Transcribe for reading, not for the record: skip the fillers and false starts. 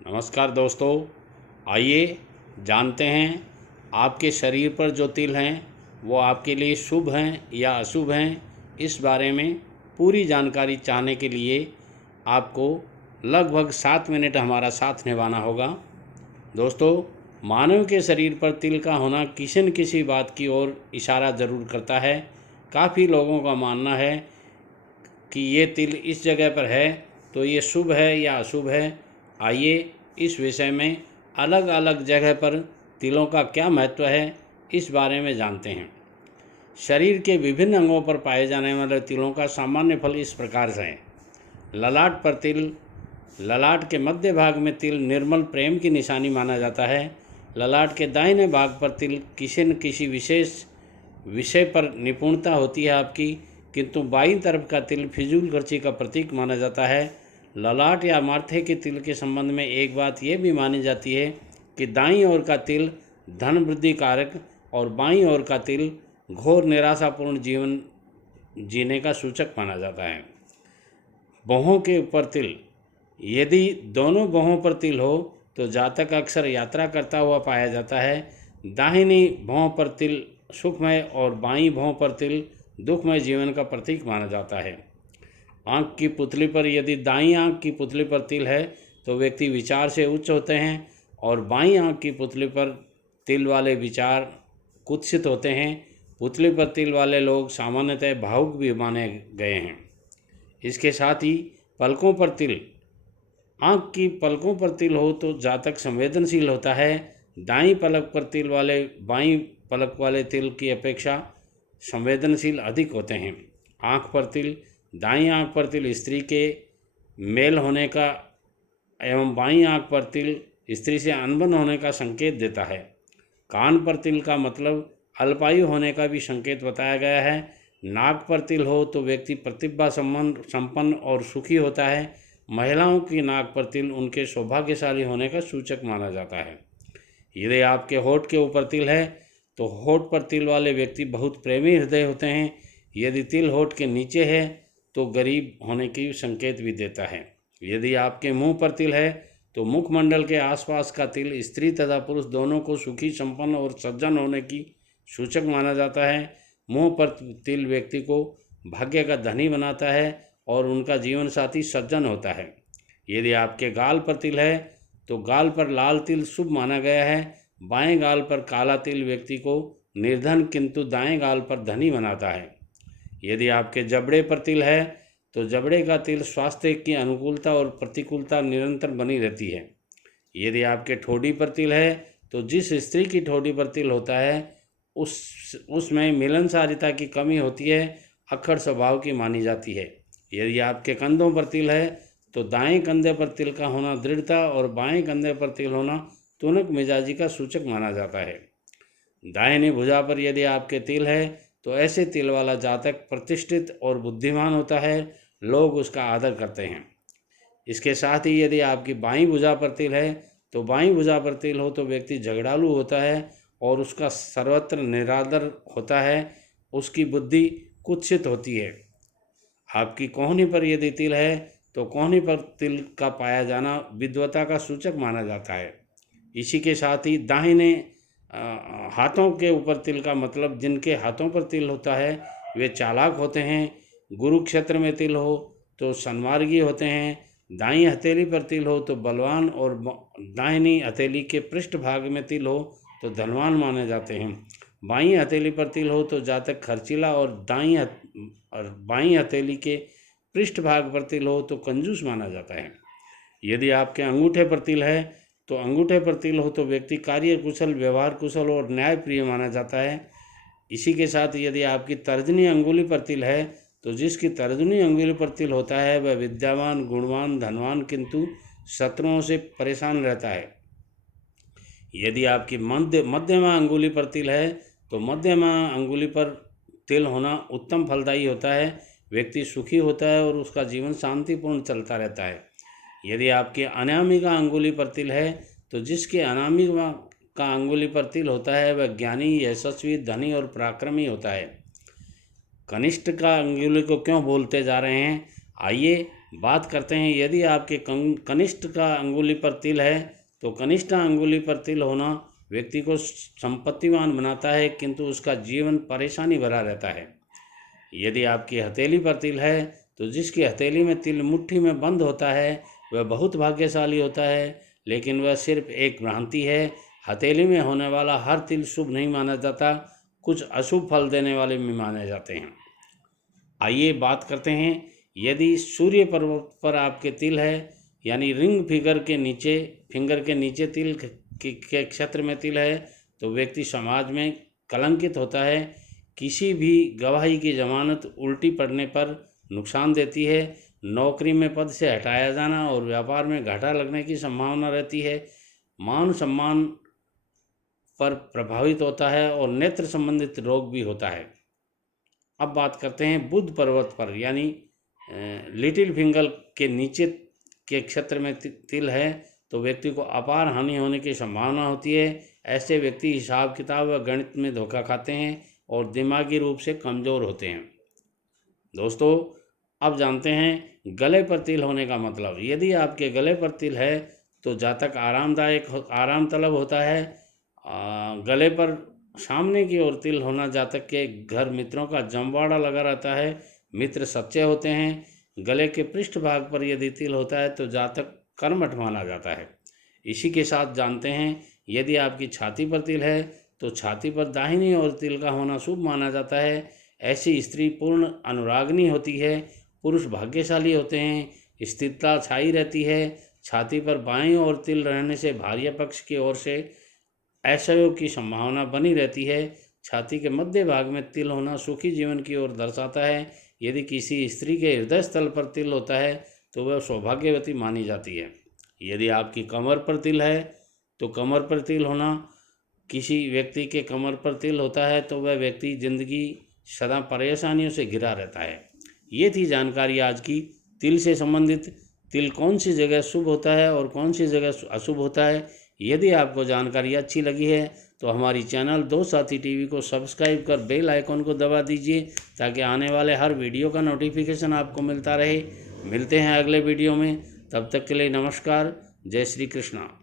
नमस्कार दोस्तों, आइए जानते हैं आपके शरीर पर जो तिल हैं वो आपके लिए शुभ हैं या अशुभ हैं। इस बारे में पूरी जानकारी चाहने के लिए आपको लगभग 7 मिनट हमारा साथ निभाना होगा। दोस्तों, मानव के शरीर पर तिल का होना किसी न किसी बात की ओर इशारा ज़रूर करता है। काफ़ी लोगों का मानना है कि ये तिल इस जगह पर है तो ये शुभ है या अशुभ है। आइए इस विषय में अलग अलग जगह पर तिलों का क्या महत्व है इस बारे में जानते हैं। शरीर के विभिन्न अंगों पर पाए जाने वाले तिलों का सामान्य फल इस प्रकार से है। ललाट पर तिल। ललाट के मध्य भाग में तिल निर्मल प्रेम की निशानी माना जाता है। ललाट के दाहिने भाग पर तिल किसी न किसी विशेष विषय पर निपुणता होती है आपकी, किंतु बाईं तरफ का तिल फिजूल खर्ची का प्रतीक माना जाता है। ललाट या माथे के तिल के संबंध में एक बात यह भी मानी जाती है कि दाईं ओर का तिल धन वृद्धि कारक और बाईं ओर का तिल घोर निराशापूर्ण जीवन जीने का सूचक माना जाता है। भौहों के ऊपर तिल। यदि दोनों भौहों पर तिल हो तो जातक अक्सर यात्रा करता हुआ पाया जाता है। दाहिनी भौं पर तिल सुखमय और बाईं भौं पर तिल दुखमय जीवन का प्रतीक माना जाता है। आँख की पुतली पर यदि दाईं आँख की पुतली पर तिल है तो व्यक्ति विचार से उच्च होते हैं और बाईं आँख की पुतली पर तिल वाले विचार कुत्सित होते हैं। पुतली पर तिल वाले लोग सामान्यतः भावुक भी माने गए हैं। इसके साथ ही पलकों पर तिल। आँख की पलकों पर तिल हो तो जातक संवेदनशील होता है। दाईं पलक पर तिल वाले बाईं पलक वाले तिल की अपेक्षा संवेदनशील अधिक होते हैं। आँख पर तिल। दाईं आँख पर तिल स्त्री के मेल होने का एवं बाईं आँख पर तिल स्त्री से अनबन होने का संकेत देता है। कान पर तिल का मतलब अल्पायु होने का भी संकेत बताया गया है। नाक पर तिल हो तो व्यक्ति प्रतिभा संपन्न और सुखी होता है। महिलाओं की नाक पर तिल उनके सौभाग्यशाली होने का सूचक माना जाता है। यदि आपके होठ के ऊपर तिल है तो होठ पर तिल वाले व्यक्ति बहुत प्रेमी हृदय होते हैं। यदि तिल होठ के नीचे है तो गरीब होने की संकेत भी देता है। यदि आपके मुंह पर तिल है तो मुखमंडल के आसपास का तिल स्त्री तथा पुरुष दोनों को सुखी, संपन्न और सज्जन होने की सूचक माना जाता है। मुंह पर तिल व्यक्ति को भाग्य का धनी बनाता है और उनका जीवन साथी सज्जन होता है। यदि आपके गाल पर तिल है तो गाल पर लाल तिल शुभ माना गया है। बाएं गाल पर काला तिल व्यक्ति को निर्धन किंतु दाएं गाल पर धनी बनाता है। यदि आपके जबड़े पर तिल है तो जबड़े का तिल स्वास्थ्य की अनुकूलता और प्रतिकूलता निरंतर बनी रहती है। यदि आपके ठोड़ी पर तिल है तो जिस स्त्री की ठोड़ी पर तिल होता है उसमें मिलनसारिता की कमी होती है, अक्खड़ स्वभाव की मानी जाती है। यदि आपके कंधों पर तिल है तो दाएं कंधे पर तिल का होना दृढ़ता और बाएं कंधे पर तिल होना तुनक मिजाजी का सूचक माना जाता है। दाहिनी भुजा पर यदि आपके तिल है तो ऐसे तिल वाला जातक प्रतिष्ठित और बुद्धिमान होता है, लोग उसका आदर करते हैं। इसके साथ ही यदि आपकी बाईं भुजा पर तिल है तो बाईं भुजा पर तिल हो तो व्यक्ति झगड़ालू होता है और उसका सर्वत्र निरादर होता है, उसकी बुद्धि कुत्सित होती है। आपकी कोहनी पर यदि तिल है तो कोहनी पर तिल का पाया जाना विद्वता का सूचक माना जाता है। इसी के साथ ही दाहिने हाथों के ऊपर तिल का मतलब जिनके हाथों पर तिल होता है वे चालाक होते हैं। गुरु क्षेत्र में तिल हो तो सन्मार्गी होते हैं। दाईं हथेली पर तिल हो तो बलवान और दाहिनी हथेली के पृष्ठ भाग में तिल हो तो धनवान माने जाते हैं। बाईं हथेली पर तिल हो तो जातक खर्चीला और बाईं हथेली के पृष्ठ भाग पर तिल हो तो कंजूस माना जाता है। यदि आपके अंगूठे पर तिल है तो अंगूठे पर तिल हो तो व्यक्ति कार्य कुशल, व्यवहार कुशल और न्यायप्रिय माना जाता है। इसी के साथ यदि आपकी तर्जनी अंगुली पर तिल है तो जिसकी तर्जनी अंगुली पर तिल होता है वह विद्यावान, गुणवान, धनवान किंतु शत्रुओं से परेशान रहता है। यदि आपकी मध्यमा अंगुली पर तिल है तो मध्यमा अंगुली पर तिल होना उत्तम फलदायी होता है, व्यक्ति सुखी होता है और उसका जीवन शांतिपूर्ण चलता रहता है। यदि आपकी अनामिका अंगुली पर तिल है तो जिसके अनामिका का अंगुली पर तिल होता है वह ज्ञानी, यशस्वी, धनी और पराक्रमी होता है। कनिष्ठ का अंगुली को क्यों बोलते जा रहे हैं, आइए बात करते हैं यदि आपके कनिष्ठ का अंगुली पर तिल है तो कनिष्ठ अंगुली पर तिल होना व्यक्ति को संपत्तिवान बनाता है, किंतु उसका जीवन परेशानी भरा रहता है। यदि आपकी हथेली पर तिल है तो जिसकी हथेली में तिल मुट्ठी में बंद होता है वह बहुत भाग्यशाली होता है, लेकिन वह सिर्फ एक भ्रांति है। हथेली में होने वाला हर तिल शुभ नहीं माना जाता, कुछ अशुभ फल देने वाले भी माने जाते हैं। आइए बात करते हैं, यदि सूर्य पर्वत पर आपके तिल है यानी रिंग फिंगर के नीचे तिल के क्षेत्र में तिल है तो व्यक्ति समाज में कलंकित होता है। किसी भी गवाही की जमानत उल्टी पड़ने पर नुकसान देती है। नौकरी में पद से हटाया जाना और व्यापार में घाटा लगने की संभावना रहती है। मान सम्मान पर प्रभावित होता है और नेत्र संबंधित रोग भी होता है। अब बात करते हैं बुध पर्वत पर यानी लिटिल फिंगर के नीचे के क्षेत्र में तिल है तो व्यक्ति को अपार हानि होने की संभावना होती है। ऐसे व्यक्ति हिसाब किताब व गणित में धोखा खाते हैं और दिमागी रूप से कमज़ोर होते हैं। दोस्तों, अब जानते हैं गले पर तिल होने का मतलब। यदि आपके गले पर तिल है तो जातक आराम तलब होता है। गले पर सामने की ओर तिल होना जातक के घर मित्रों का जमवाड़ा लगा रहता है। मित्र सच्चे होते हैं। गले के पृष्ठ भाग पर यदि तिल होता है तो जातक कर्मठ माना जाता है। इसी के साथ जानते हैं यदि आपकी छाती पर तिल है तो छाती पर दाहिनी ओर तिल का होना शुभ माना जाता है। ऐसी स्त्री पूर्ण अनुरागनी होती है। पुरुष भाग्यशाली होते हैं। स्थिरता छाई रहती है। छाती पर बाईं ओर तिल रहने से भार्य पक्ष की ओर से असहयोग की संभावना बनी रहती है। छाती के मध्य भाग में तिल होना सुखी जीवन की ओर दर्शाता है। यदि किसी स्त्री के हृदय स्थल पर तिल होता है तो वह सौभाग्यवती मानी जाती है। यदि आपकी कमर पर तिल है तो कमर पर तिल होना, किसी व्यक्ति के कमर पर तिल होता है तो वह व्यक्ति जिंदगी सदा परेशानियों से घिरा रहता है। ये थी जानकारी आज की तिल से संबंधित। तिल कौन सी जगह शुभ होता है और कौन सी जगह अशुभ होता है। यदि आपको जानकारी अच्छी लगी है तो हमारी चैनल दो साथी टीवी को सब्सक्राइब कर बेल आइकॉन को दबा दीजिए ताकि आने वाले हर वीडियो का नोटिफिकेशन आपको मिलता रहे। मिलते हैं अगले वीडियो में, तब तक के लिए नमस्कार। जय श्री कृष्णा।